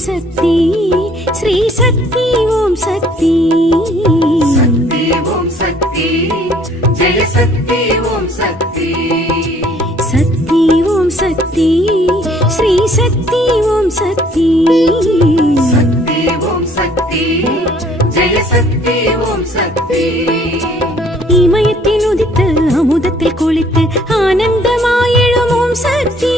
சக்தி ஸ்ரீ சக்தி ஓம் சக்தி சக்தி ஓம் சக்தி ஜெய சக்தி ஓம் சக்தி சக்தி ஓம் சக்தி ஸ்ரீ சக்தி ஓம் சக்தி சக்தி ஓம் சக்தி ஜெய சக்தி ஓம் சக்தி இமயத்தில் உதித்து அமுதத்தில் குளித்து ஆனந்தமாயெழும் ஓம் சக்தி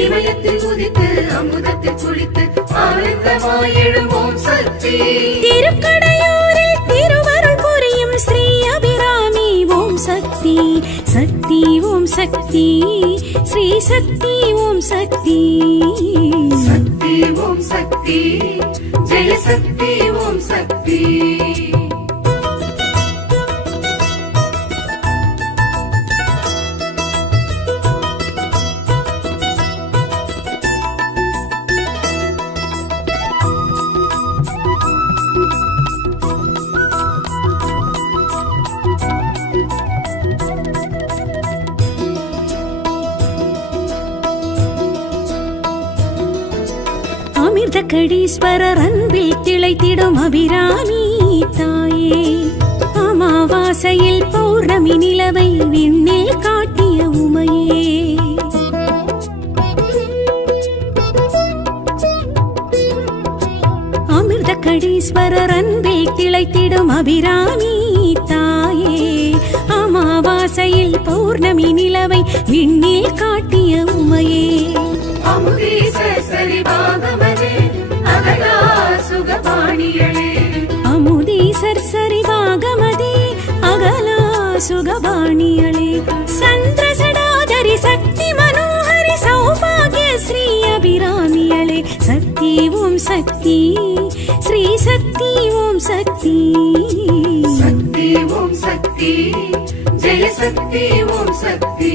இமயத்தில் உதித்து அமுதத்தில் குளித்து ஆனந்தமாயெழும் ஓம் சக்தி திருக்கடையூரில் திருவருள் புரியும் ஸ்ரீ அபிராமி ஓம் சக்தி சக்தி ஓம் சக்தி ஸ்ரீ சக்தி ஓம் சக்தி சக்தி ஓம் சக்தி ஜெய சக்தி ஓம் சக்தி அமிர்தகடீஸ்வரர் அன்பில் திளைத்திடும் அபிராமி தாயே அமாவாசையில் பௌர்ணமி நிலவை விண்ணில் காட்டிய உமையே அமிர்தகடீஸ்வரர் அன்பில் திளைத்திடும் அபிராமி தாயே அமாவாசையில் பௌர்ணமி நிலவை விண்ணில் காட்டிய உமையே அமுதீசரி பாகமதே அகலா சுகபாணியளே அமுதீசர் சரிவாகமதே அகலா சுகபாணியளே சந்திரசடாதரி சக்தி மனோஹரி சௌபாகிய ஸ்ரீ அபிராமியளே சக்தி ஓம் சக்தி ஸ்ரீ சக்தி ஓம் சக்தி சக்தி ஓம் சக்தி ஜெய சக்தி ஓம் சக்தி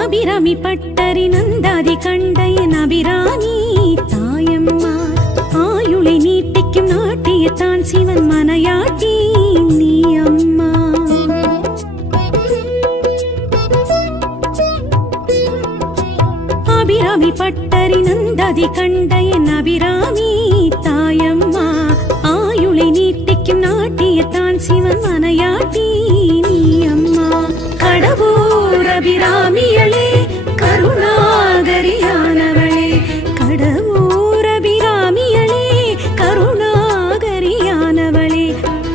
அபிராமி பட்டரி நந்தாதி கண்டையன் அபிராமி தாயம்மா ஆயுளை நீட்டிக்கும் நாட்டியத்தான் சிவன் மனையாட்டி நீ அம்மா அபிராமி பட்டரி நந்தாதி கண்டையன் அபிராமி தாயம்மா ஆயுளை நீட்டிக்கும் நாட்டியத்தான் சிவன் மனையாட்டி நீ அம்மா கடவுர் அபிராமியளே கருணாகரியானவளே கடவுர் அபிராமியளே கருணாகரியானவளே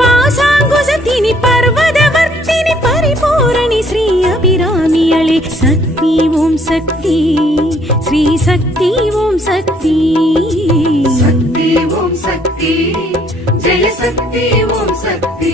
பாசாங்குசத்தினி பர்வதவர்த்தினி பரிபூரணி ஸ்ரீ அபிராமியளே சக்தி ஓம் சக்தி ஸ்ரீ சக்தி ஓம் சக்தி சக்தி ஓம் சக்தி ஜெய சக்தி ஓம் சக்தி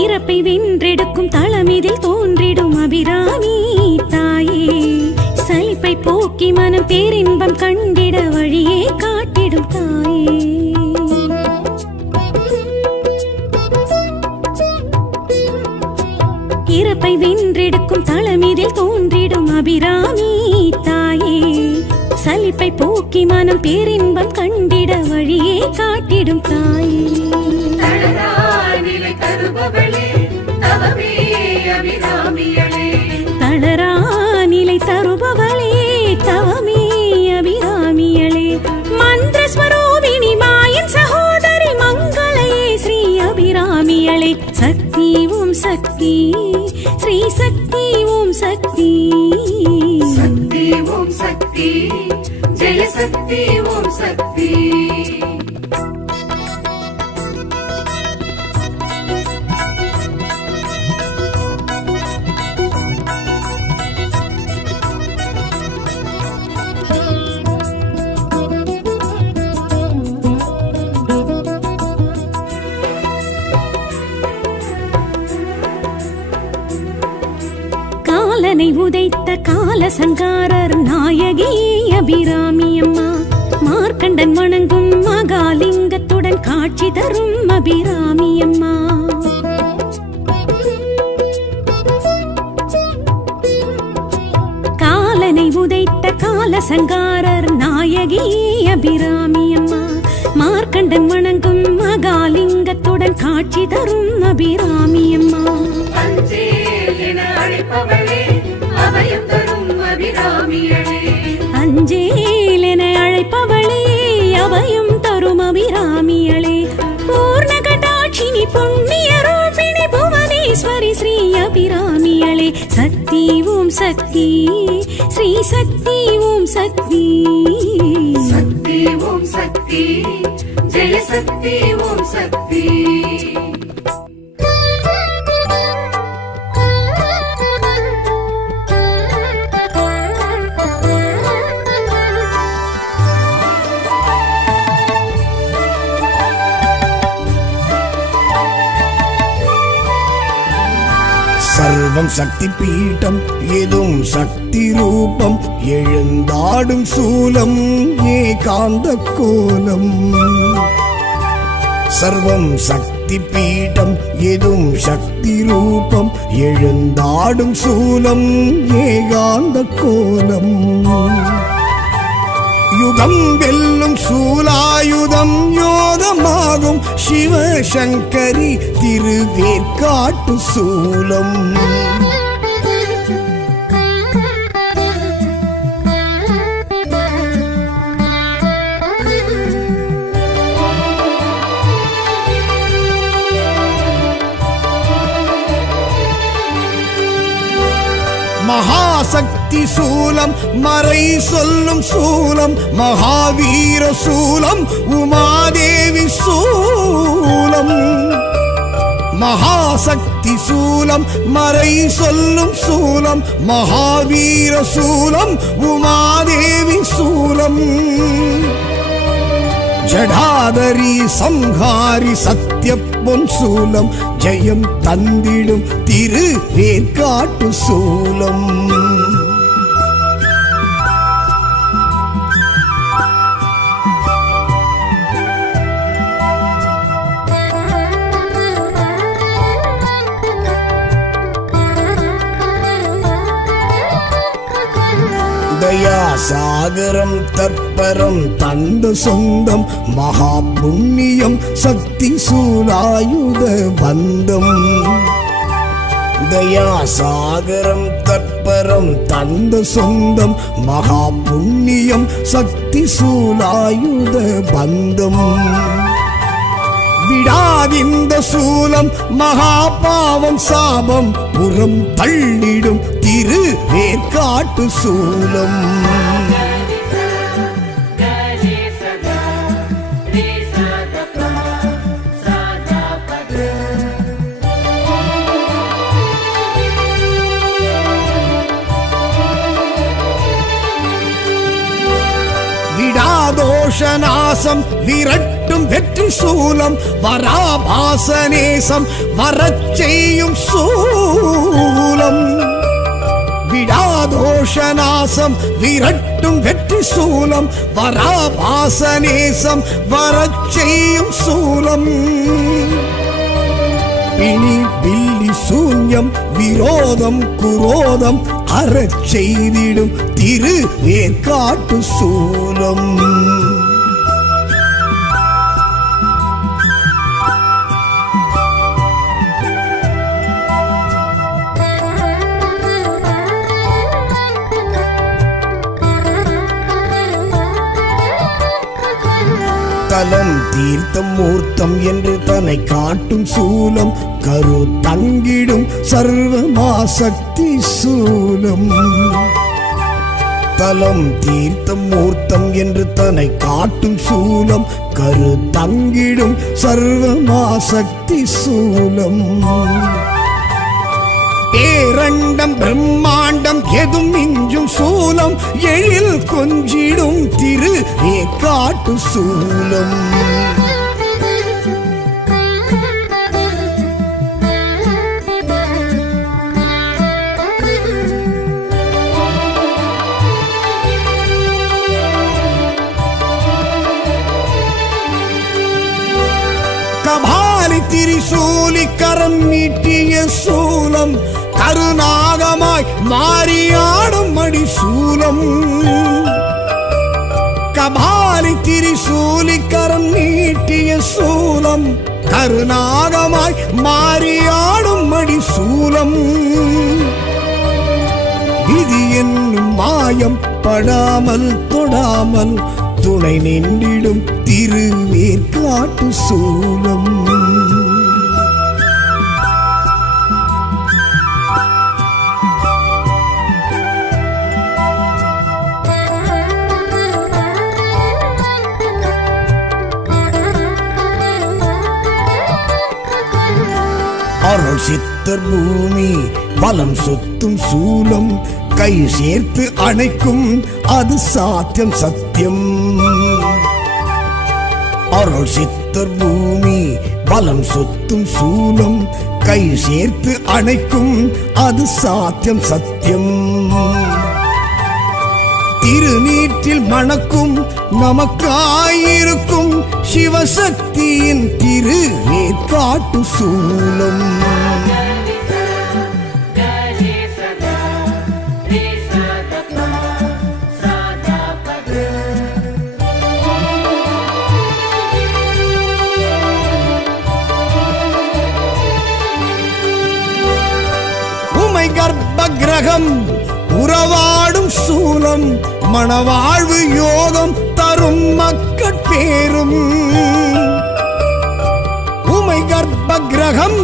இறப்பை வென்றெடுக்கும் தளமிதில் தோன்றிடும் அபிராமி தாயே சலிப்பை போக்கி மனம் பேரின்பம் கண்டிட வழியே காட்டிடும் தாயே இறப்பை வென்றெடுக்கும் தளமிதில் தோன்றிடும் அபிராமி தாயே சலிப்பை போக்கி மனம் பேரின்பம் கண்டிட வழியே காட்டிடும் தாயே தளராநிலை தருபவளே தவமே அபிராமியளே தளரா நிலை தருபவளே தவமே அபிராமியளே மந்திரஸ்வரூபிணி மாயின் சகோதரி மங்களையே ஸ்ரீ அபிராமியளே சக்தி ஓம் சக்தி ஸ்ரீ சக்தி ஓம் சக்தி சக்தி ஓம் சக்தி ஜெய சக்தி ஓம் சக்தி காலனை உதைத்த காலசங்காரர் நாயகி அபிராமி அம்மா மார்க்கண்டன் வணங்கும் மகாலிங்கத்துடன் காட்சி தரும் அபிராமி அம்மா காலனை உதைத்த காலசங்காரர் நாயகி அபிராமி அம்மா மார்க்கண்டன் வணங்கும் மகாலிங்கத்துடன் காட்சி தரும் அபிராமி அம்மா அஞ்சேல் என அழைப்பவளே அபயம் தரும் அபிராமியளே அஞ்சேல் என அழைப்பவளே அபயம் தரும் அபிராமியளே பூர்ண கடாட்சினி புண்ணிய ரூபிணி புவனேஸ்வரி ஸ்ரீ அபிராமியளே சக்தி ஓம் சக்தி ஸ்ரீ சக்தி ஓம் சக்தி சக்தி ஓம் சக்தி ஜெய சக்தி ஓம் சக்தி சர்வம் சக்தி பீட்டம் எதும் சக்தி ரூபம் எழுந்தாடும் சூலம் ஏகாந்த கோலம் சர்வம் சக்தி பீட்டம் எதும் சக்தி ரூபம் எழுந்தாடும் சூலம் ஏகாந்த கோலம் யுகம் வெல்லும் சூலாயுதம் யோகமாகும் சிவசங்கரி திருவேற்காட்டு சூலம் மகாசக்தி சூலம் மறை சொல்லும் சூலம் மகாவீர சூலம் உமாதேவி சூலம் மகாசக்தி சூலம் மறை சொல்லும் சூலம் மகாவீர சூலம் உமாதேவி சூலம் ஜடாதரி சம்ஹாரி சத்ய பொன் சூலம் ஜெயம் தந்திடும் திருவேற்காட்டு சூலம் சாகரம் தற்பரம் தந்த சொந்தம் மகா புண்ணியம் சக்தி சூலாயுத பந்தம் தயா சாகரம் தற்பரம் தந்த சொந்தம் மகா புண்ணியம் சக்தி சூலாயுத பந்தம் விடாதிந்த சூலம் மகா பாவம் சாபம் புறம் தள்ளிடும் திருவேற்காட்டு சூலம் விடாதோஷநாசம் விரட்டும் வெற்றி சூலம் வராபாசநேசம் வரச் செய்யும் சூலம் விடாதோஷநாசம் விரட்டும் வெற்றி சூலம் வராபாசநேசம் வரச் செய்யும் சூலம் பிணி பில்லி சூன்யம் விரோதம் குரோதம் அறச் செய்திடும் திருவேற்காட்டு சூலம் தலம் தீர்த்தம் மூர்த்தம் என்று தன்னை காட்டும் சூலம் கரு தங்கிடும் சர்வமாசக்தி சூலம் தலம் தீர்த்தம் மூர்த்தம் என்று தன்னை காட்டும் சூலம் கரு தங்கிடும் சர்வமாசக்தி சூலம் பேரண்டம் பிரம்மாண்டம் எதும் மிஞ்சும் சூலம் எழில் கொஞ்சிடும் திருவேற்காட்டு சூலம் திரிசூலிக்கரம் நீட்டிய சூலம் கருநாகமாய் மாறியாடும் மடிசூலம் கபாலி திரிசூலிக்கரம் நீட்டிய சூலம் கருநாகமாய் மாறியாடும் மடிசூலம் விதி என்னும் மாயம் படாமல் தொடாமல் துணை நின்றிடும் திருவேற்காட்டு சூலம் அருள் சித்தர் பூமி பலம் சொத்தும் சூலம் கை சேர்த்து அணைக்கும் அது சாத்தியம் சத்தியம் அருள் சித்தர் பூமி பலம் சொத்தும் சூலம் கை சேர்த்து அணைக்கும் அது சாத்தியம் சத்தியம் திருநீற்றில் மணக்கும் நமக்காயிருக்கும் சிவசக்தியின் திருவேற்காட்டு சூலம் உமை கர்ப்ப கிரகம் உறவாடும் சூலம் மணவாழ்வு யோகம் தரும் மக்கட்பேரும் உமை கர்ப்ப கிரகம்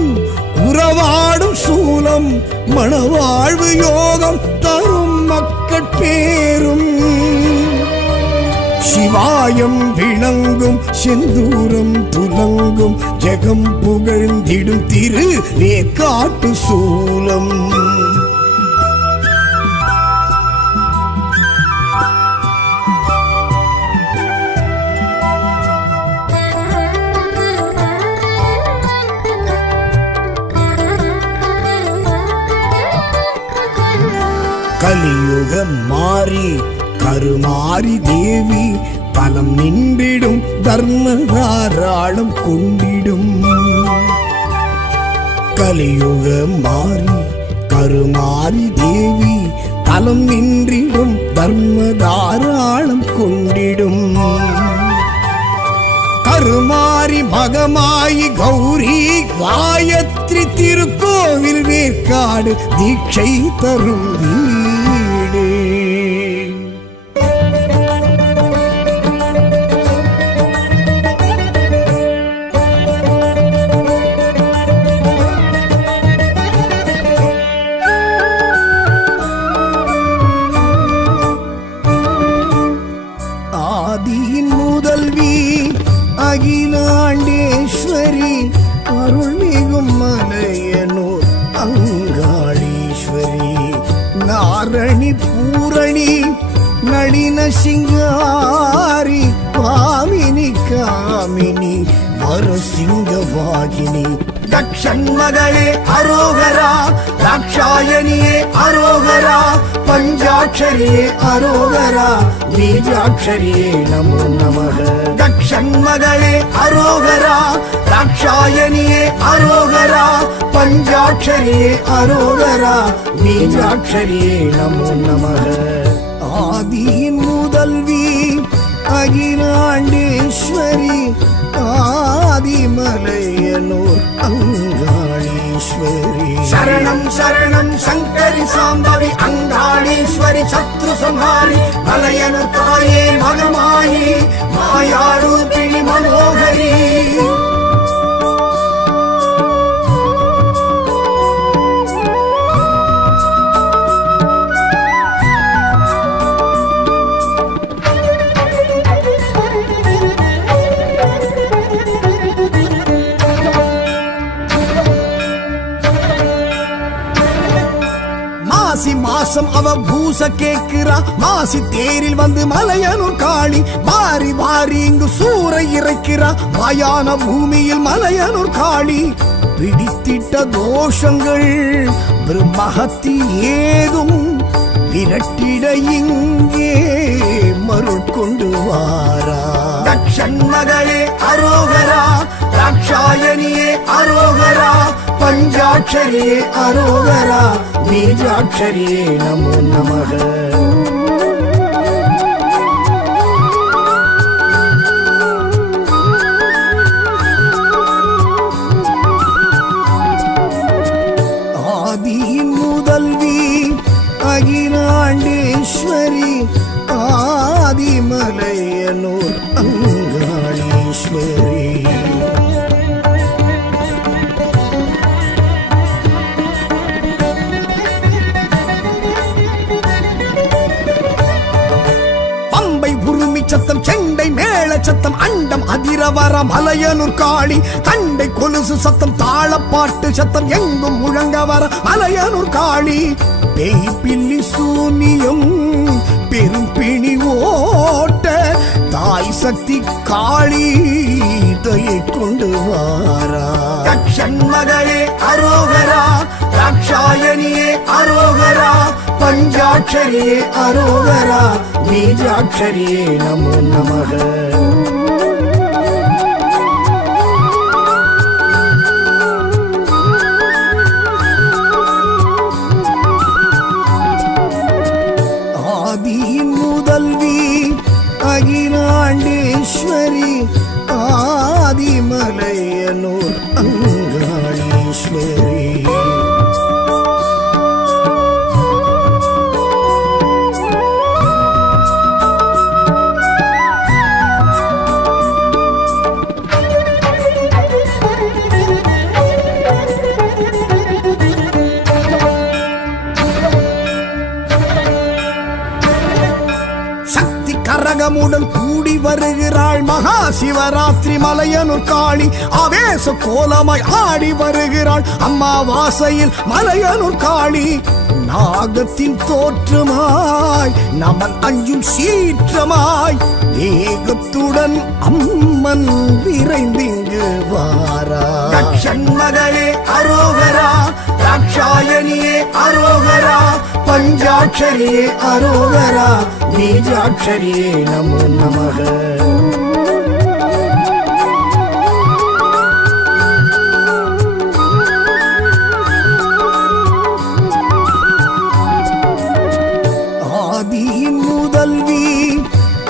உறவாடும் சூலம் மணவாழ்வு யோகம் தரும் மக்கட்பேரும் சிவாயம் விளங்கும் செந்தூரம் துலங்கும் ஜெகம் புகழ்ந்திடும் திருவேற்காட்டு சூலம் கலியுக மாறி கருமாரி தேவி பலம் நின்றிடும் தர்மதாராளம் கொண்டிடும் கலியுக மாறி கருமாரி தேவி தலம் நின்றிடும் தர்மதாராளம் கொண்டிடும் கருமாரி மகமாயி கௌரி காயத்ரி திருக்கோவில் வேற்காடு தீட்சை தரும் வீடு ஆதியின் முதல்வி அகிலாண்டேஸ்வரி அருள்மிகும் மலையனூர் அங்காளீஸ்வரி நாரணி பூரணி நளின சிங்காரி பாமினி காமினி வரசிங்கவாகினி தக்ஷன்மகளே அரோகரா தாக்ஷாயணியே அரோகரா பஞ்சாட்சரியே அரோகரா பீஜாட்சரியே நமோ நமः தக்ஷன்மகளே அரோகரா தாக்ஷாயணியே அரோகரா பஞ்சாட்சரியே அரோகரா பீஜாட்சரியே நமோ நமः ஆதியின் முதல்வி அகிலாண்டேஸ்வரி ஆதிமலையனூர் அங்காளீஸ்வரி சரணம் சரணம் சங்கரி சாம்பவி அங்காளீஸ்வரி சத்ரு சம்ஹாரி மலையனூர் தாயே மகமாயி மாயாரூபிணி மனோகரி மாசம் அவ பூச கேக்குறா மாசி தேரில் வந்து மலையனூர் காளி வாரி வாரி இங்கு சூறை இறைக்கிறா மாயான பூமியில் மலையனூர் காளி பிடித்திட்ட தோஷங்கள் பிரம்மஹத்தி ஏதும் விரட்டிட இங்கே மருள் கொண்டு வாரா. தட்சண்மகளே அரோகரா, ராட்சாயணியே அரோகரா, பஞ்சாட்சரியே அரோகரா, பீஜாட்சரியே நமோ நமக. ஆதியின் முதல்வி அகிலாண்டேஸ்வரி, ஆதிமலையனூர் அங்காளீஸ்வரி. பம்பை உருமி சத்தம், செண்டை மேள சத்தம், அண்டம் அதிரவர மலையனூர் காளி. தண்டை கொலுசு சத்தம், தாளப்பாட்டு சத்தம், எங்கும் முழங்க வர மலையனூர் காளி. பேய் பில்லி சூனியம் பெரும் பிணி ஓட்ட தாய் சக்தி காளி தயை கொண்டு வாரா. தட்சண்மகளே அரோகரா, ராட்சாயணியே அரோகரா, பஞ்சாட்சரியே அரோகரா, பீஜாட்சரியே நமோ நமக. ஆதியின் முதல்வி அகிலாண்டேஸ்வரி, ஆதிமலையனூர் அங்காளீஸ்வரி. கரகமுடன் கூடி வருகிறாள் மகா சிவராத்திரி மலையனூர் காளி. ஆவேச கோலமாய் ஆடி வருகிறாள் அம்மாவாசையில் மலையனூர் காளி. நாகத்தின் தோற்றமாய் நமன் அஞ்சும் சீற்றமாய் வேகத்துடன் அம்மன் விரைந்திங்கு வாரா. தட்சண்மகளே அரோகரா, ராட்சாயணியே அரோகரா, பஞ்சாட்சரியே அரோகரா, பீஜாட்சரியே நமோ நமக. ஆதியின் முதல்வி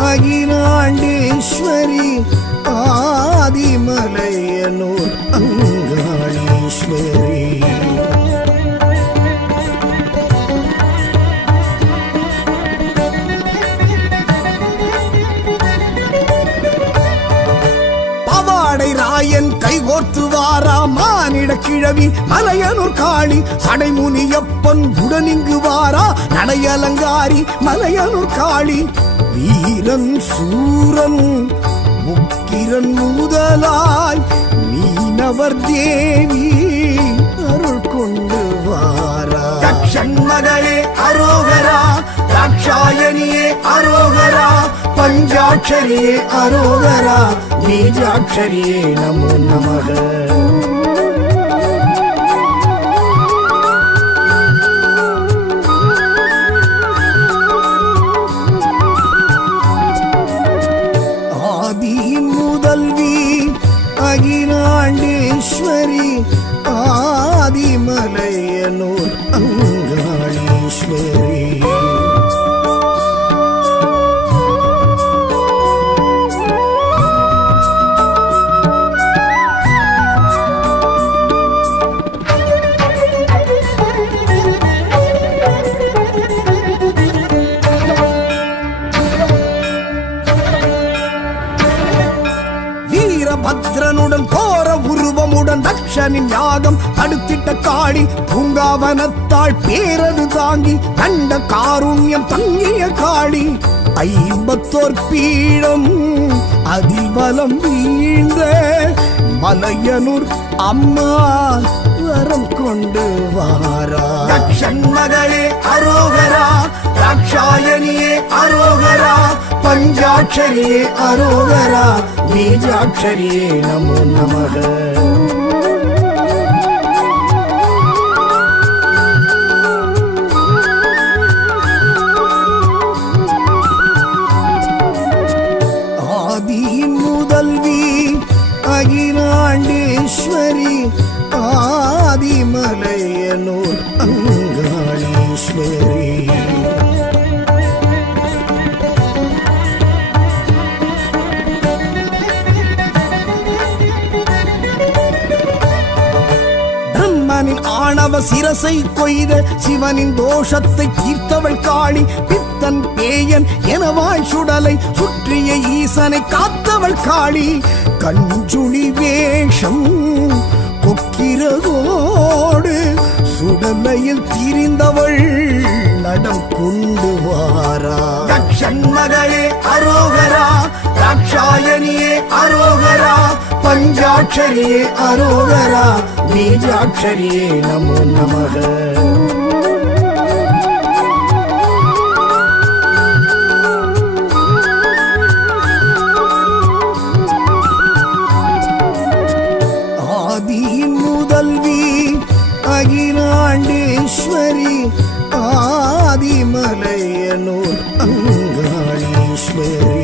அகிலாண்டேஸ்வரி, ஆதிமலையனூர் அங்காளீஸ்வரி. ராயன் கைகோர்த்து வாரா மானிட கிழவி மலையனூர் காளி. சடைமுனியப்பன் உடனிங்கு வாரா நடையலங்காரி மலையனூர் காளி. வீரன் சூரன் முக்கிரன் முதலாய் மீனவர் தேவி அருள் கொண்டு வாரா. தட்சண்மகளே அரோகரா, ராட்சாயணியே அரோகரா, பஞ்சாட்சரியே அரோகரா, பீஜாட்சரியே நமோ நமக. ஆதியின் முதல்வி அகிலாண்டேஸ்வரி, ஆதிமலையனூர் அங்காளீஸ்வரி. பத்ரனுடன் கோர உருவமுடன் தட்சனின் யாகம் தடுத்திட்ட காளி. பூங்காவனத்தாள் பேரது தாங்கி கண்ட காருண்யம் தங்கிய காளி. 54 பீடம் அதிபலம் வீழ்ந்த மலையனூர் அம்மா வரம் கொண்டு வாரா. தட்சண்மகளே அரோகரா, ராட்சாயணியே அரோகரா, பஞ்சாட்சரியே அரோகரா, பீஜாட்சரியே நமோ நமக. பிரம்மனின் ஆணவ சிரசை கொய்த சிவனின் தோஷத்தை தீர்த்தவள் காளி. பித்தன் பேயன் எனவாய் சுடலை சுற்றிய ஈசனை காத்தவள் காளி. கஞ்சுளி வேஷம் கொக்கிறதோடு சுடலையில் திரிந்தவள் நடம் கொண்டு வாரா. மகளே அரோகரா, ராட்சாயணியே அரோகரா, பஞ்சாட்சரியே அரோகரா, பீஜாட்சரியே நமோ நமக. ஆதியின் முதல்வி அகிலாண்டேஸ்வரி, ஆதிமலையனூர் அங்காளீஸ்வரி.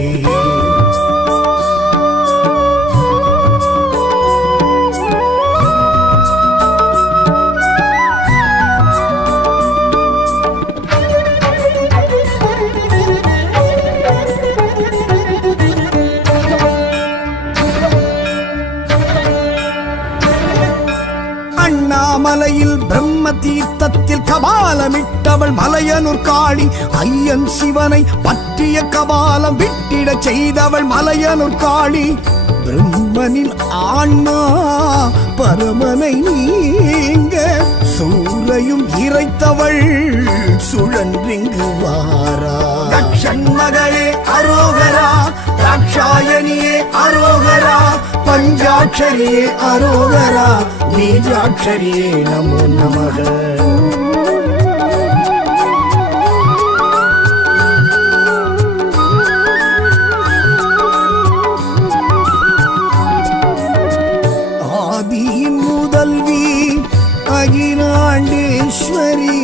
அண்ணாமலையில் பிரம்ம தீர்த்தத்தில் கபாலமிட்டவள் மலையனூர் காளி. ஐயன் சிவனை பற்றிய கபாலம் விட்டிட செய்தவள் மலையனூர் காளி. பிரம்மனின் ஆன்மா பரமனை நீங்க சூரையும் இறைத்தவள் சுழன்றிங்கு வாரா. மகளே அரோகரா, ராட்சாயணியே அரோகரா, பஞ்சாட்சரியே அரோகரா, பீஜாட்சரியே நமோ நமக. ஆதியின் முதல்வி அகிலாண்டேஸ்வரி,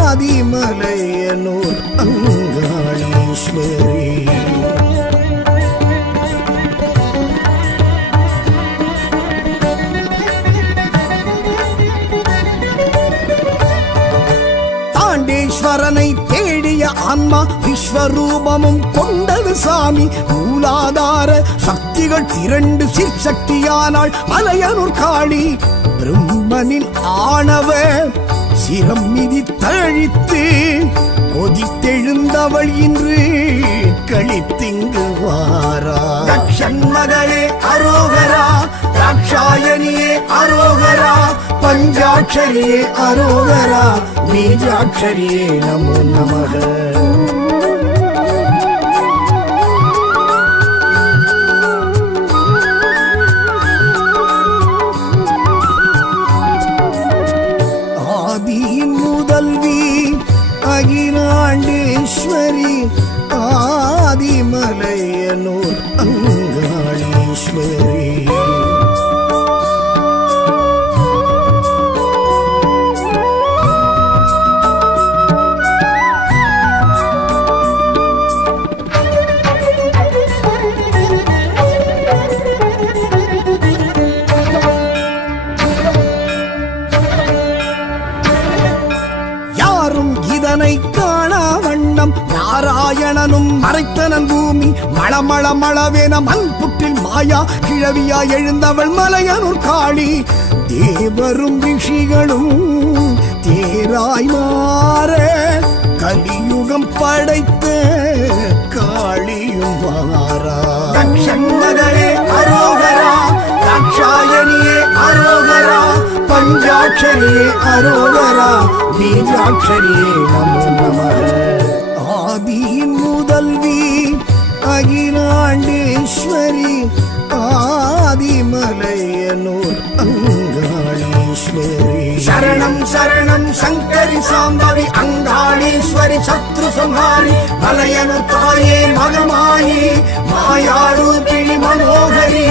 ஆதிமலையனூர் அங்காளீஸ்வரி. தாண்டேஸ்வரனை தேடிய ஆன்மா விஸ்வரூபமும் கொண்டது சாமி. மூலாதார சக்திகள் திரண்டு சிற்சக்தியானாள் மலையனூர் காளி. பிரம்மனின் ஆணவ சிரம் மிதி தழித்து கொதித்தெழுந்தவள் இன்று கழித்திங்கு வாரா. மகளே அரோகரா, ராட்சாயணியே அரோகரா, பஞ்சாட்சரியே அரோகரா, பீஜாட்சரியே நமோ நமக. ஆதியின் முதல்வி அகிலாண்டேஸ்வரி, ஆதிமலையனூர் அங்காளீஸ்வரி. இதனை காணா வண்ணம் நாராயணனும் மறைத்தனன் பூமி. மளமள மளவேன மண் புற்றில் மாயா கிழவியா எழுந்தவள் மலையனூர் காளி. தேவரும் ரிஷிகளும் தேராய் மாற கலியுகம் படைத்த காளியும் வாரா. மகளே அரோகரா, ராட்சாயணியே அரோகரா, பஞ்சாட்சரியே அரோகரா, பீஜாட்சரியே நமோ நமக. ஆதியின் முதல்வி அகிலாண்டேஸ்வரி, ஆதிமலையனூர் அங்காளீஸ்வரி. சரணம் சரணம் சங்கரி சாம்பவி அங்காளீஸ்வரி, சத்ரு சம்ஹாரி மலையனூர் தாயே மகமாயி, மாயாரூபிணி மனோகரி.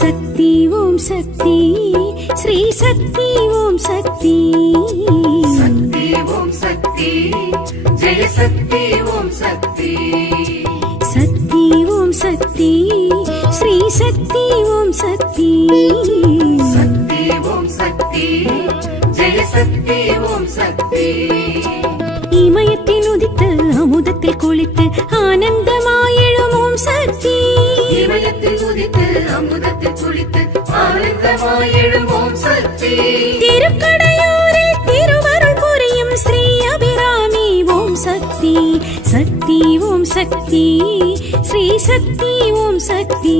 சக்தி ஓம் சக்தி, ஸ்ரீ சக்தி ஓம் சக்தி சக்தி ஓம் சக்தி ஜெய சக்தி ஓம் சக்தி சக்தி ஓம் சக்தி ஸ்ரீ சக்தி ஓம் சக்தி சக்தி ஓம் சக்தி ஜெய சக்தி ஓம் சக்தி இமயத்தில் உதித்து அமுதத்தில் குளித்து ஆனந்தமாயெழும் ஓம் சக்தி இமயத்தில் உதித்து அமுதத்தில் குளித்து ஆனந்தமாயெழும் ஓம் சக்தி திருக்கடையூரில் திருவருள் புரியும் ஸ்ரீ அபிராமி ஓம் சக்தி சக்தி ஓம் சக்தி ஸ்ரீ சக்தி ஓம் சக்தி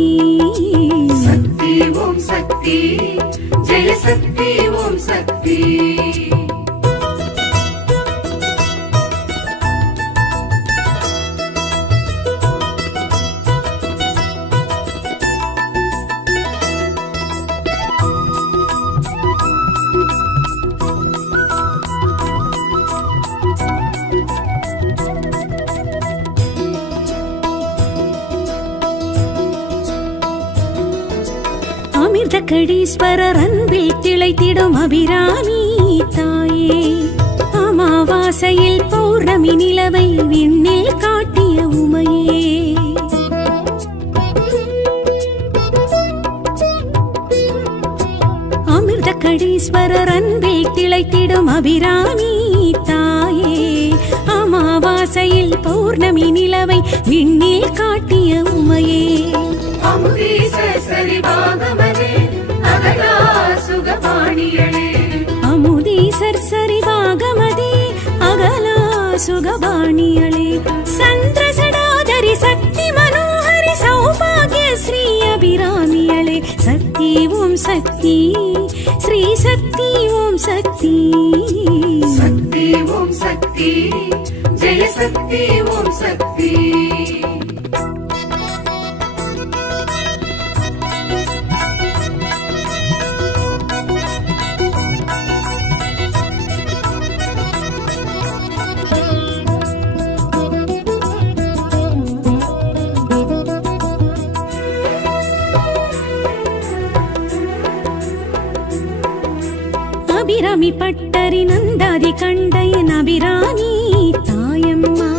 சக்தி ஓம் சக்தி ஜெய சக்தி ஓம் சக்தி அமிர்தகடீஸ்வரர் அன்பில் திளைத்திடும் அபிராமி தாயே அமாவாசையில் பௌர்ணமி நிலவை விண்ணில் காட்டிய உமையே அமிர்தகடீஸ்வரர் அன்பில் திளைத்திடும் அபிராமி தாயே அமாவாசையில் பௌர்ணமி நிலவை விண்ணில் காட்டிய உமையே அமுதீசர் சரிபாகமதே அகலா சுகபாணியளே அமுதீசர் சரிபாகமதே அகலா சுகபாணியளே சந்திரசடாதரி சக்தி மனோஹரி சௌபாகிய ஸ்ரீ அபிராமியளே சக்தி ஓம் சக்தி ஸ்ரீ சக்தி ஓம் சக்தி சக்தி ஓம் சக்தி ஜெய சக்தி ஓம் சக்தி அபிராமி பட்டரி நந்தாதி கண்டையன் அபிராமி தாயம்மா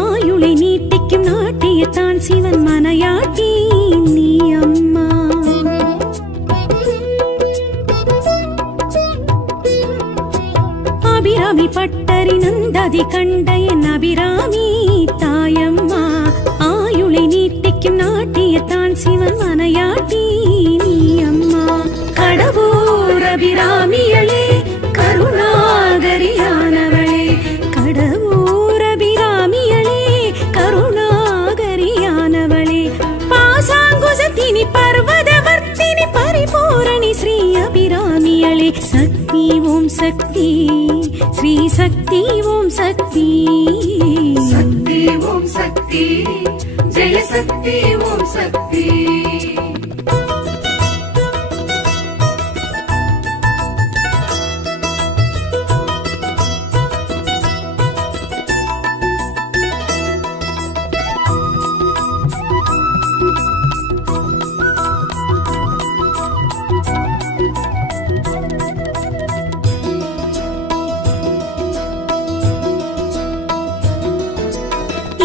ஆயுளை நீட்டிக்கும் நாட்டியத்தான் சிவன் மனையாட்டி நீ அம்மா அபிராமி பட்டரி நந்தாதி கண்டையன் அபிராமி தாயம்மா ஆயுளை நீட்டிக்கும் நாட்டியத்தான் சிவன் மனையாட்டி நீ அம்மா கடவுர் அபிராமியளே கருணாகரியானவளே கடவுர் அபிராமியளே கருணாகரியானவளே பாசாங்குசத்தினி பர்வதவர்த்தினி பரிபூரணி ஸ்ரீ அபிராமியளே சக்தி ஓம் சக்தி ஸ்ரீ சக்தி ஓம் சக்தி சக்தி ஓம் சக்தி ஜெய சக்தி ஓம் சக்தி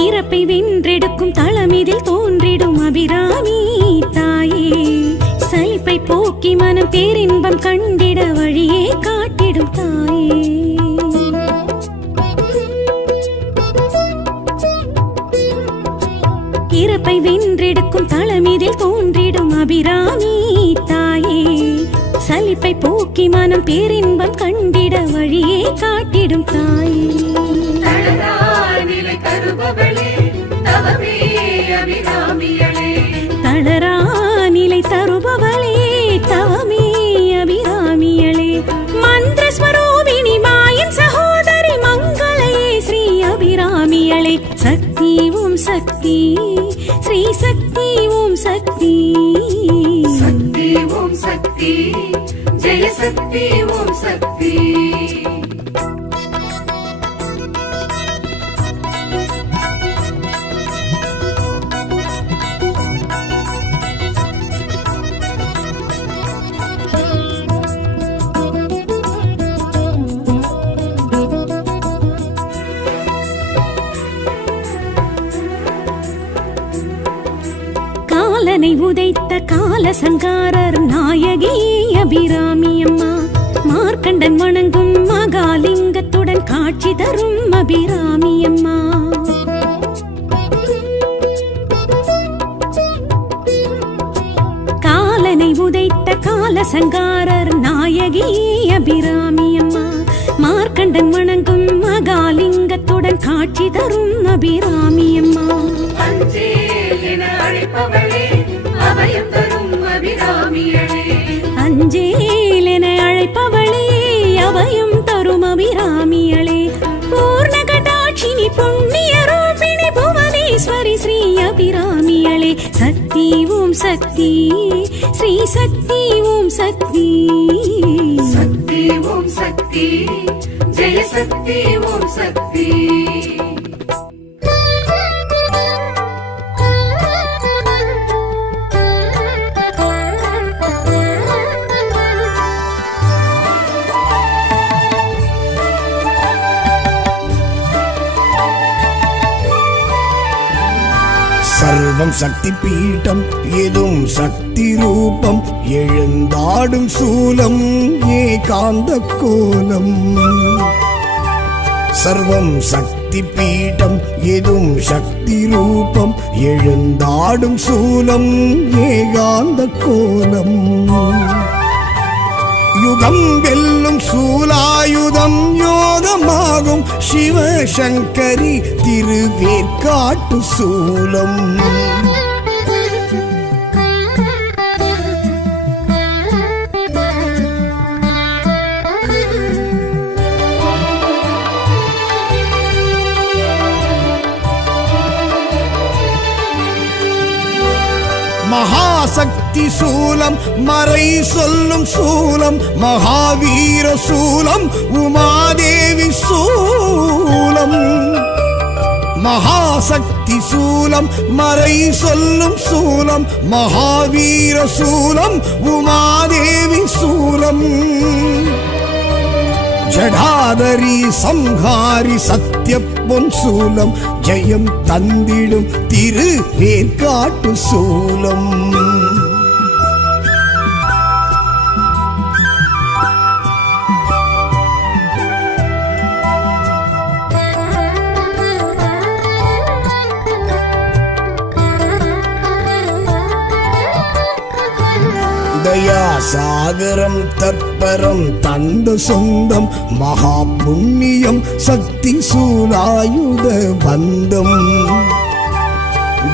இறப்பை வென்றெடுக்கும் தளமிதில் தோன்றிடும் அபிராமி தாயே சலிப்பை போக்கி மனம் பேரின்பம் கண்டிட வழியே காட்டிடும் தாயே இறப்பை வென்றெடுக்கும் தளமிதில் தோன்றிடும் அபிராமி தாயே சலிப்பை போக்கி மனம் பேரின்பம் கண்டிட வழியே காட்டிடும் தாயே தளரா நிலை தருபவளே தவமே அபிராமியளே தளரா நிலை தருபவளே தவமே அபிராமியளே மந்திர ஸ்வரூபிணி மாயன் சகோதரி மங்களையே ஸ்ரீ அபிராமியளே சக்தி ஓம் சக்தி ஸ்ரீ சக்தி ஓம் சக்தி சக்தி ஓம் சக்தி ஜெய சக்தி ஓம் சக்தி உதைத்த காலசங்காரர் நாயகி அபிராமி அம்மா மார்க்கண்டன் வணங்கும் மகாலிங்கத்துடன் காட்சி தரும் அபிராமி அம்மா காலனை உதைத்த காலசங்காரர் நாயகி அபிராமி அம்மா மார்க்கண்டன் வணங்கும் மகாலிங்கத்துடன் காட்சி தரும் அபிராமி அம்மா அஞ்சேல் என அழைப்பவளே அபயம் தரும் அபிராமியளே அஞ்சேல் என அழைப்பவளே அபயம் தரும் அபிராமியளே பூர்ண கடாட்சினி புண்ணிய ரூபிணி புவனேஸ்வரி ஸ்ரீ அபிராமியளே சக்தி ஓம் சக்தி ஸ்ரீ சக்தி ஓம் சக்தி சக்தி ஓம் சக்தி ஜெய சக்தி ஓம் சக்தி சர்வம் சக்தி பீட்டம் எதும் சக்தி ரூபம் எழுந்தாடும் சூலம் ஏகாந்த கோலம் சர்வம் சக்தி பீட்டம் எதும் சக்தி ரூபம் எழுந்தாடும் சூலம் ஏகாந்த கோலம் யுகம் வெல்லும் சூலாயுதம் யோகமாகும் சிவசங்கரி திருவேற்காட்டு சூலம் மகாசக்தி சூலம் மறை சொல்லும் சூலம் மகாவீர சூலம் உமாதேவி சூலம் மகாசக்தி சூலம் மறை சொல்லும் சூலம் மகாவீர சூலம் உமாதேவி சூலம் ஜடாதரி சம்ஹாரி சத்ய பொன் சூலம் ஜெயம் தந்திடும் திருவேற்காட்டு சூலம் சாகரம் தற்பரம் தந்த சொந்தம் மகா புண்ணியம் சக்தி சூலாயுத பந்தம்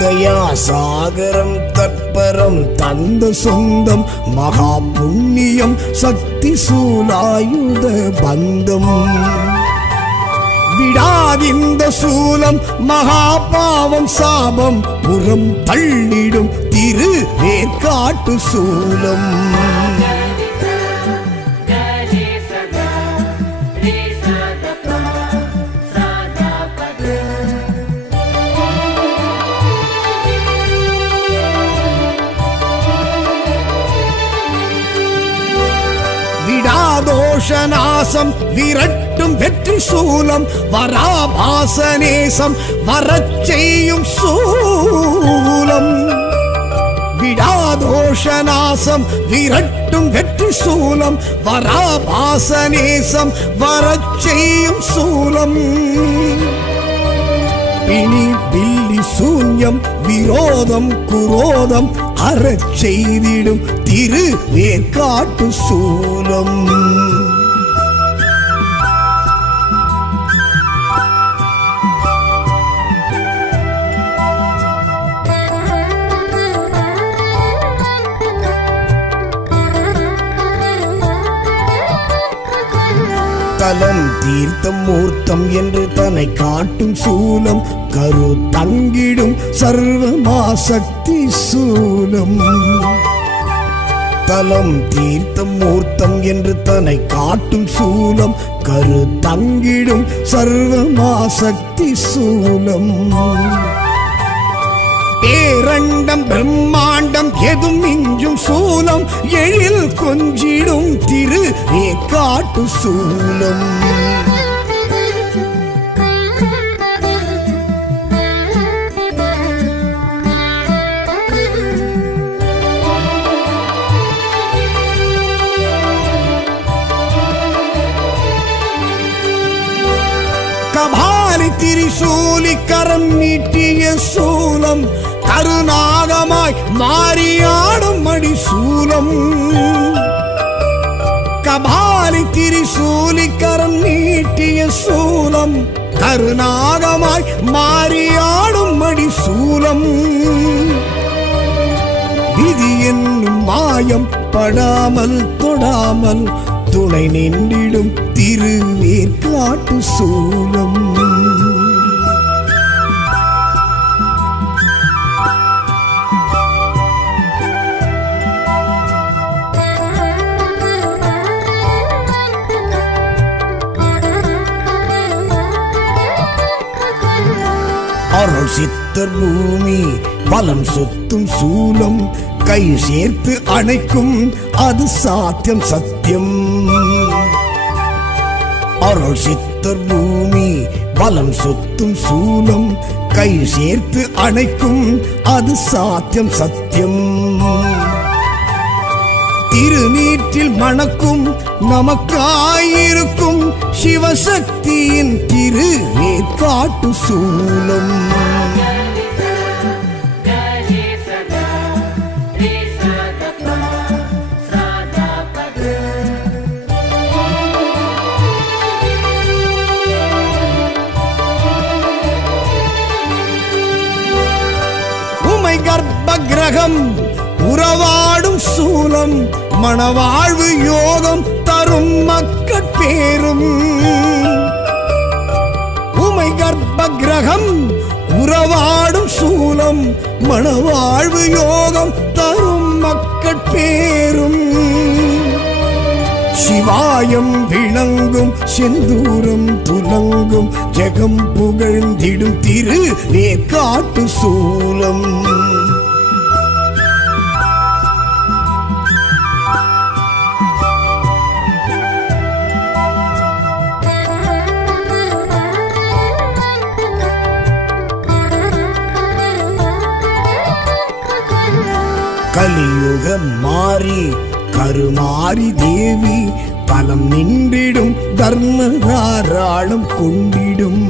தயா சாகரம் தற்பரம் தந்த சொந்தம் மகா புண்ணியம் சக்தி சூலாயுத பந்தம் விடாதிந்த சூலம் மகா பாவம் சாபம் புறம் தள்ளிடும் திருவேற்காட்டு சூலம் விடாதோஷநாசம் விரட்டும் வெற்றி சூலம் வராபாசநேசம் வரச் செய்யும் சூலம் விடாதோஷநாசம் விரட்டும் வெற்றி சூலம் வராபாசநேசம் வரச் செய்யும் சூலம் பிணி பில்லி சூன்யம் விரோதம் குரோதம் அறச் செய்திடும் திருவேற்காட்டு சூலம் தலம் தீர்த்தம் மூர்த்தம் என்று தன்னை காட்டும் சூலம் கரு தங்கிடும் சர்வமாசக்தி சூலம் தலம் தீர்த்தம் மூர்த்தம் என்று தன்னை காட்டும் சூலம் கரு தங்கிடும் சர்வமாசக்தி சூலம் பேரண்டம் பிரம்மாண்டம் எதும் மிஞ்சும் சூலம் எழில் கொஞ்சிடும் திருவேற்காட்டு சூலம் கபாலி திரிசூலி கரம் நீட்டிய சூலம் கருநாகமாய் மாறியாடும் மடி சூலம் கபாலி திரிசூலி கரம் நீட்டிய சூலம் கருநாகமாய் மாறியாடும் மடி சூலம் விதி என்னும் மாயம் படாமல் தொடாமல் துணை நின்றிடும் திருவேற்காட்டு சூலம் அருள் சித்தர் பூமி பலம் சொத்தும் சூலம் கை சேர்த்து அணைக்கும் அது சாத்தியம் சத்தியம் அருள் சித்தர் பூமி பலம் சொத்தும் சூலம் கை சேர்த்து அணைக்கும் அது சாத்தியம் சத்தியம் திருநீற்றில் மணக்கும் நமக்காயிருக்கும் சிவசக்தியின் திருவேற்காட்டு சூலம் உமை கர்ப்ப கிரகம் உறவாடும் சூலம் மணவாழ்வு யோகம் தரும் மக்கட்பேரும் உமை கர்ப்ப கிரகம் உறவாடும் சூலம் மணவாழ்வு யோகம் தரும் மக்கட்பேரும் சிவாயம் விளங்கும் செந்தூரம் துலங்கும் ஜெகம் புகழ்ந்திடும் திரு வேற்காட்டு சூலம் கலியுக மாறி கருமாரி தேவி பலம் நின்றிடும் தர்ம தாராளம் கொண்டிடும்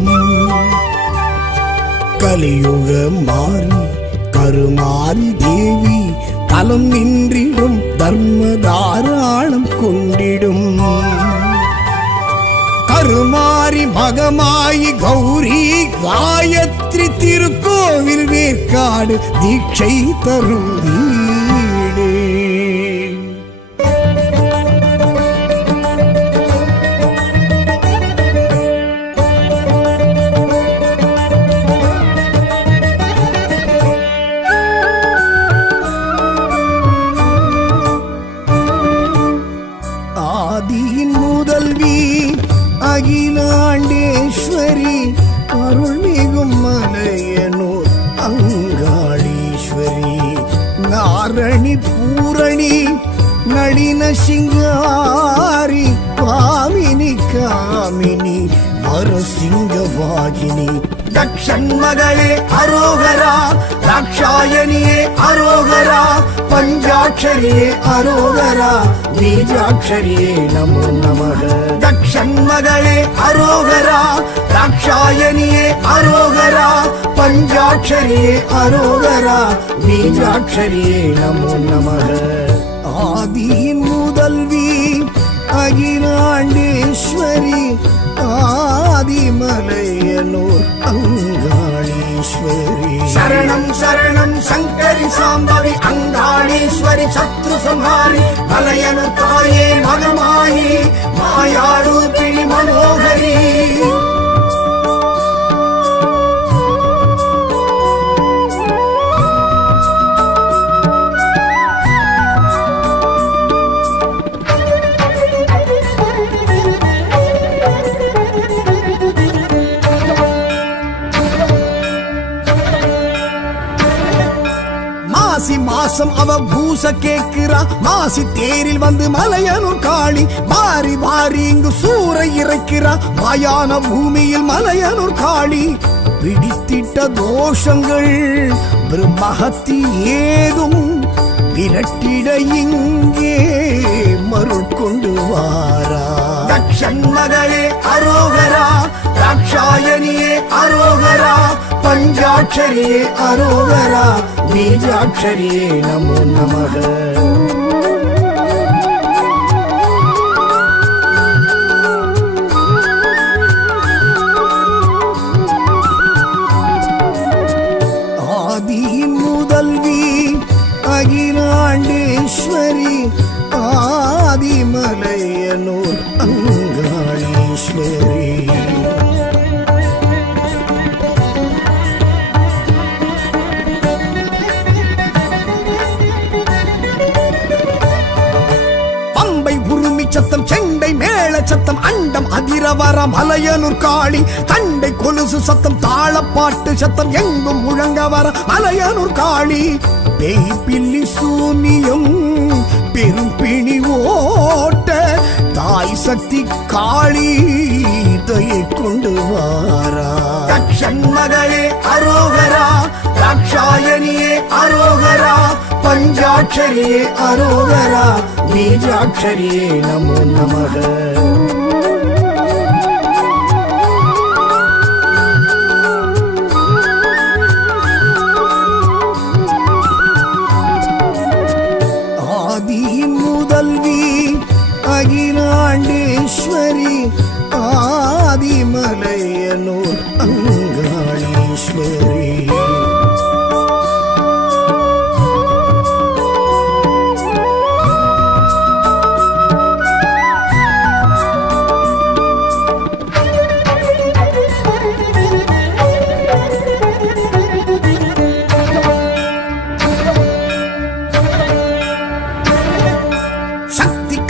கலியுக மாறி கருமாரி தேவி பலம் நின்றிடும் தர்ம தாராளம் கொண்டிடும் கருமாரி மகமாயி கௌரி காயத்ரி திருக்கோவில் வேற்காடு தீட்சை தரும் வீடு ஆதியின் முதல்வி அகிலாண்டேஸ்வரி அருள்மிகும் மலையனூர் அங்காளீஸ்வரி நாரணி பூரணி நளின சிங்காரி பாமினி காமினி வரசிங்கவாகினி தக்ஷன் மகளே அரோகரா ராட்சாயணியே அரோகரா பஞ்சாட்சரியே அரோகரா பீஜாட்சரியே நமோ நமः தக்ஷன் மகளே அரோகரா ராட்சாயணியே அரோகரா பஞ்சாட்சரியே அரோகரா பீஜாட்சரியே நமோ நமः ஆதியின் முதல்வி அகிலாண்டேஸ்வரி ஆதிமலையனூர் அங்காளீஸ்வரி சரணம் சரணம் சங்கரி சாம்பவி அங்காளீஸ்வரி சத்ரு சம்ஹாரி மலையனு தாயே மகமாயி மாயாரூபிணி மனோகரி மாசம் அவ பூச கேக்குறா மாசி தேரில் வந்து மலையனூர் காளி வாரி வாரி இங்கு சூறை இறைக்கிறா மாயான பூமியில் மலையனூர் காளி பிடித்திட்ட தோஷங்கள் பிரம்மஹத்தி ஏதும் விரட்டிட இங்கே மருள் கொண்டு வாரா ஷண்மகளே அரோகரா, ராட்சாயணியே அரோகரா, பஞ்சாட்சரியே அரோகரா, பீஜாட்சரியே நமோ நமக. ஆதியின் முதல்வி அகிலாண்டேஸ்வரி, ஆதிமலையனூர் அங்காளீஸ்வரி. பம்பை உருமி சத்தம், செண்டை மேள சத்தம், அண்டம் அதிரவர மலையனூர் காளி. தண்டை கொலுசு சத்தம், தாளப்பாட்டு சத்தம், எங்கும் முழங்க வர மலையனூர் காளி. பேய் பில்லி சூனியம் பெரும் பிணி ஓட்ட, தாய் சக்தி காளி தயை கொண்டு வாரா. ஷண்மகளே அரோகரா, ராட்சாயணியே அரோகரா, பஞ்சாட்சரியே அரோகரா, பீஜாட்சரியே நமோ நமக. ஆதியின் முதல்வி அகிலாண்டேஸ்வரி, ஆதிமலையனூர் அங்காளீஸ்வரி.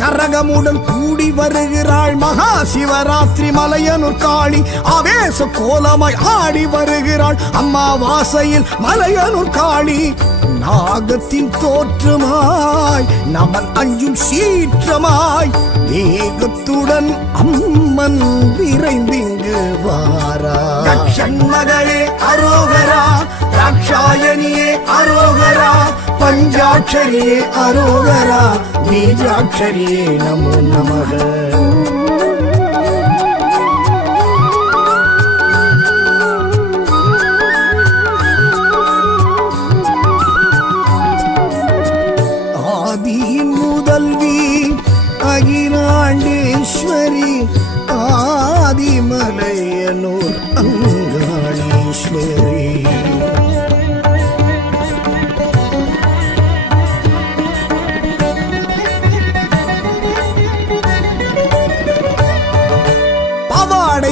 கரகமுடன் கூடி வருகிறாள் மகா சிவராத்திரி மலையனூர் காளி. ஆவேச கோலமாய் ஆடி வருகிறாள் அம்மாவாசையில் மலையனூர் காளி. நாகத்தின் தோற்றமாய் நமன் அஞ்சும் சீற்றமாய், வேகத்துடன் அம்மன் விரைந்திங்கு வாரா. ஷண்மகளே அரோகரா, ராட்சாயணியே அரோகரா, பஞ்சாட்சரியே அரோகரா, பீஜாட்சரியே நமோ நமக. ஆதியின் முதல்வி அகிலாண்டேஸ்வரி, ஆதிமலையனூர் அங்காளீஸ்வரி.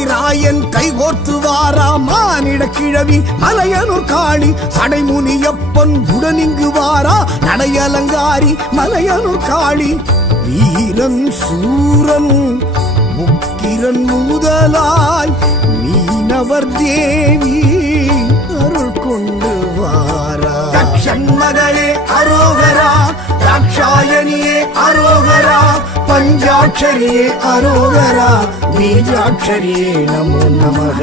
ராயன் கைகோர்த்து வாரா மானிட கிழவி மலையனூர் காளி. சடைமுனியப்பன் உடனிங்கு வாரா நடையலங்காரி மலையனூர் காளி. வீரன் சூரன் முக்கிரன் முதலாய் மீனவர் தேவி அருள் கொண்டு வாரா. ஷண்மகளே அரோகரா, ராட்சாயணியே அரோகரா, பஞ்சாட்சரியே அரோகரா, பீஜாட்சரியே நமோ நமக.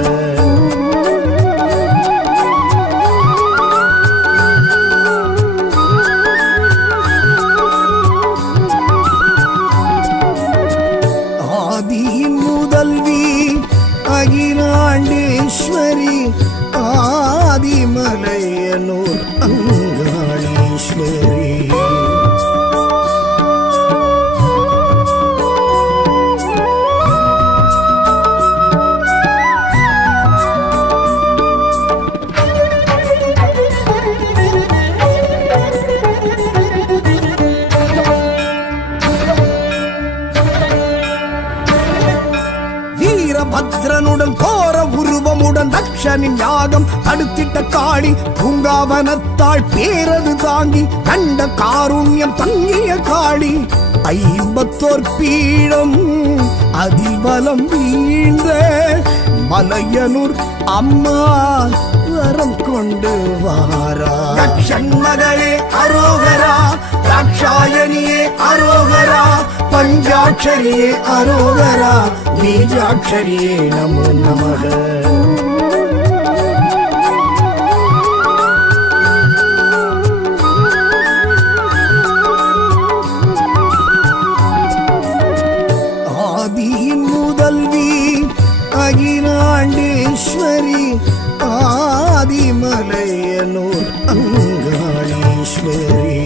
ஆதியின் முதல்வி அகிலாண்டேஸ்வரி, ஆதிமலையனூர் அங்காளீஸ்வரி. பத்ரனுடன் கோர உருவமுடன் தக்ஷனின் யாகம் தடுத்திட்ட காளி. பூங்காவனத்தாள் பேரது தாங்கி கண்ட காருண்யம் தங்கிய காளி. 54 பீடம் அதிபலம் வீழ்ந்த மலையனூர் அம்மா வரம் கொண்டு வாரா. ஷண்மகளே அரோகரா, ராட்சாயணியே அரோகரா, பஞ்சாட்சரியே அரோகரா, பீஜாட்சரியே நமோ நமக. ஆதியின் முதல்வி அகிலாண்டேஸ்வரி ஆதிமலையனூர் அங்காளீஸ்வரி.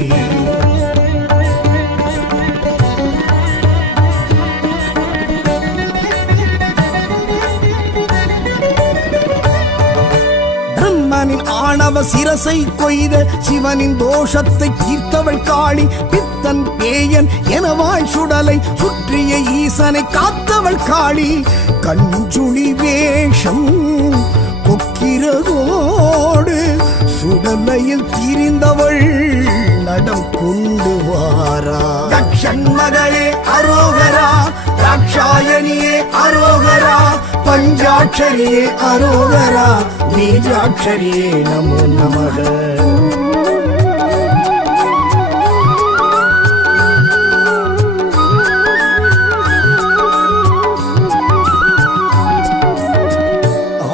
பிரம்மனின் ஆணவ சிரசை கொய்த சிவனின் தோஷத்தை தீர்த்தவள் காளி. பித்தன் பேயன் எனவாய் சுடலை சுற்றிய ஈசனை காத்தவள் காளி. கஞ்சுளி வேஷம் கொக்கிரகோடு சுடலையில் திரிந்தவள் நடம் கொண்டு வாரா. தக்ஷன் மகளே அரோகரா, ராட்சாயணியே அரோகரா, பஞ்சாட்சரியே அரோகரா, பீஜாட்சரியே நமோ நமக.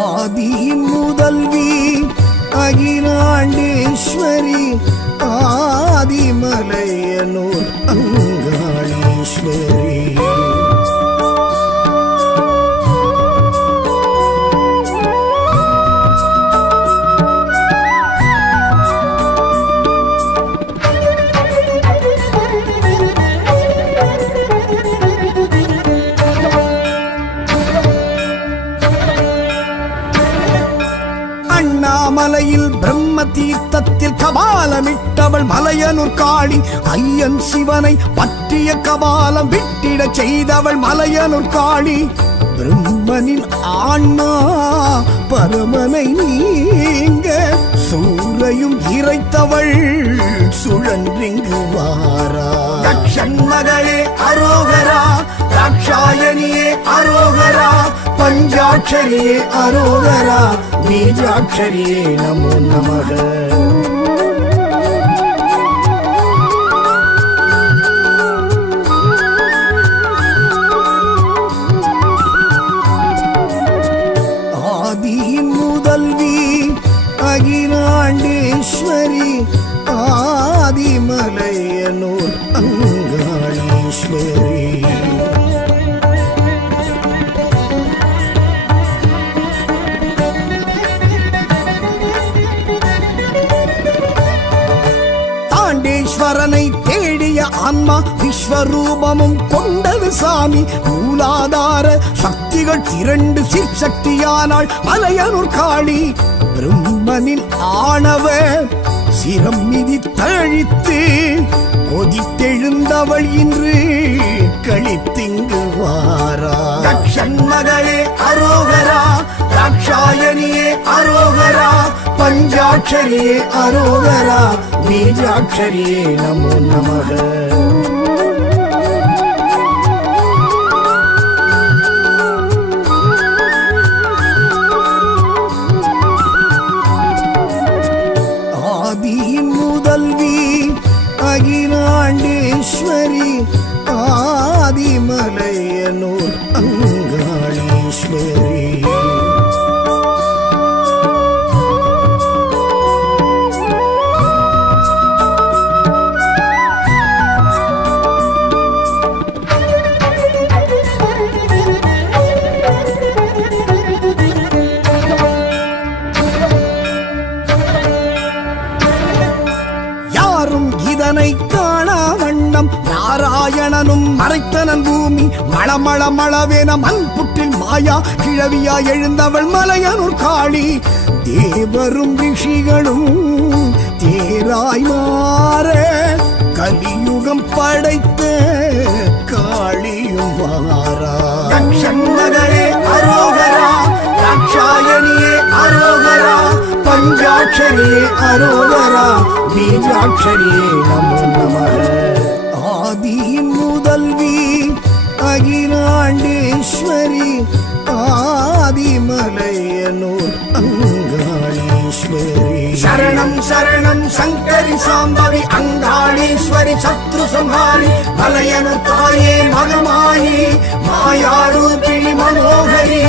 ஆதியின் முதல்வி அகிலாண்டேஸ்வரி ஆதிமலையனூர் அங்காளீஸ்வரி. அண்ணாமலையில் பிரம்ம தீர்த்தத்தில் கபாலமிட்டவள் மலையனூர் காளி. ஐயன் சிவனை பற்றிய கபாலம் விட்டிட செய்தவள் மலையனூர் காளி. பிரம்மனின் ஆன்மா பரமனை நீங்க சூரையும் இறைத்தவள் சுழன்றிங்கு வாரா. தக்ஷன் மகளே அரோகரா, ராட்சாயணியே அரோகரா, பஞ்சாட்சரியே அரோகரா, பீஜாட்சரியே நமோ நமக. ஆதியின் முதல்வி அகிலாண்டேஸ்வரி ஆதிமலையனூர் அங்காளீஸ்வரி. தாண்டேஸ்வரனை தேடிய ஆன்மா விஸ்வரூபமும் கொண்டது சாமி. மூலாதார சக்திகள் திரண்டு சிற்சக்தியானாள் மலையனூர் காளி. பிரம்மனின் ஆணவ சிரம் மிதி தழித்து கொதித்தெழுந்தவள் இன்று கழித்திங்கு வாரா. தக்ஷன் மகளே அரோகரா, ராட்சாயணியே அரோகரா, பஞ்சாட்சரியே அரோகரா, பீஜாட்சரியே நமோ நமக. ஆதியின் முதல்வி அகிலாண்டேஸ்வரி ஆதிமலையனூர் அங்காளீஸ்வரி. இதனை காணா வண்ணம் நாராயணனும் மறைத்தனன் பூமி. மளமள மளவேன மண் புற்றில் மாயா கிழவியா எழுந்தவள் மலையனூர் காளி. தேவரும் ரிஷிகளும் தேராய் மாற கலியுகம் படைத்த காளியும் வாரா. தக்ஷன் மகளே அரோகரா, ராட்சாயணியே அரோகரா, பஞ்சாட்சரியே அரோகரா, பீஜாட்சரியே நமோ நமக. ஆதியின் முதல்வி அகிலாண்டேஸ்வரி ஆதிமலையனூர் அங்காளீஸ்வரி. சரணம் சரணம் சங்கரி சாம்பவி அங்காளீஸ்வரி சத்ரு சம்ஹாரி. மலையனூர் தாயே மகமாயி மாயாரூபிணி மனோகரி.